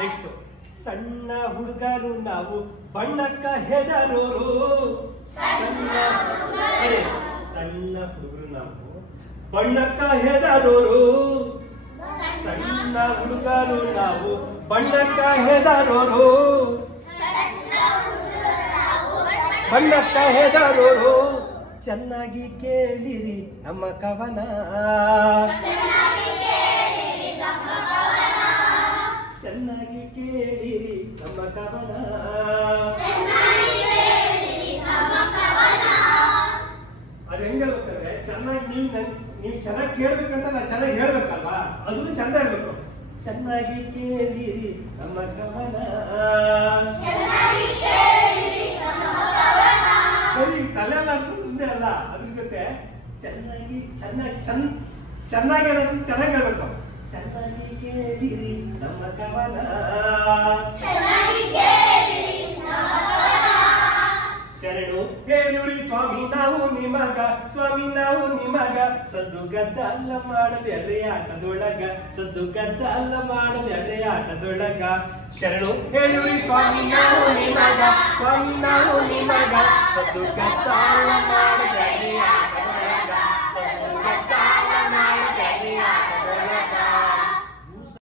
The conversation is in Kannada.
ನೆಕ್ಸ್ಟ್ ಸಣ್ಣ ಹುಡುಗರು ನಾವು ಬಣ್ಣಕ್ಕ ಹೆದರೋರು. ಸಣ್ಣ ಹುಡುಗರು ನಾವು ಬಣ್ಣಕ್ಕ ಹೆದರೋರು. ಸಣ್ಣ ಹುಡುಗರು ನಾವು ಬಣ್ಣಕ್ಕ ಹೆದರೋರು. ಬಣ್ಣಕ್ಕ ಹೆದರೋರು. ಚೆನ್ನಾಗಿ ಕೇಳಿರಿ ನಮ್ಮ ಕವನ. ಚೆನ್ನಾಗಿ ಕೇಳಿರಿ ನಮ್ಮ ಕವನ. ಅದು ಹೆಂಗ್ ಹೇಳ್ಬೇಕಂದ್ರೆ ಚೆನ್ನಾಗಿ ನೀವು ಚೆನ್ನಾಗಿ ಕೇಳ್ಬೇಕಂತ ನಾನು ಚೆನ್ನಾಗಿ ಹೇಳ್ಬೇಕಲ್ವಾ, ಅದನ್ನು ಚಂದ ಹೇಳ್ಬೇಕು. ಚೆನ್ನಾಗಿ ಕೇಳಿರಿ ನಮ್ಮ ಕವನ. ಬರೀ ತಲೆಲ್ಲ ಅರ್ಥದೇ ಅಲ್ಲ, ಅದ್ರ ಜೊತೆ ಚೆನ್ನಾಗಿ ಚೆನ್ನಾಗಿ ಹೇಳ್ಬೇಕು. ಚೆನ್ನಾಗಿ ಕೇಳಿರಿ ನಮ್ಮ ಕವನ. ಶರಣು ಹೇಳುರಿ ಸ್ವಾಮಿ ನಾವು ನಿಮಗ, ಸ್ವಾಮಿ ನಾವು ನಿಮಗ. ಸದ್ದು ಗದ್ದಲ ಮಾಡಬೇಡ್ರಿ ಆಟದೊಳಗ, ಸದ್ದು ಗದ್ದಲ ಮಾಡಬೇಡ್ರಿ ಆಟದೊಳಗ. ಶರಣು ಹೇಳುರಿ ಸ್ವಾಮಿ ನಾವು ನಿಮಗ, ಸ್ವಾಮಿ ನಾವು ನಿಮಗ. ಸದ್ದು ಗದ್ದಲ ಮಾಡಬೇಡ್ರಿ ಆಟದೊಳಗ.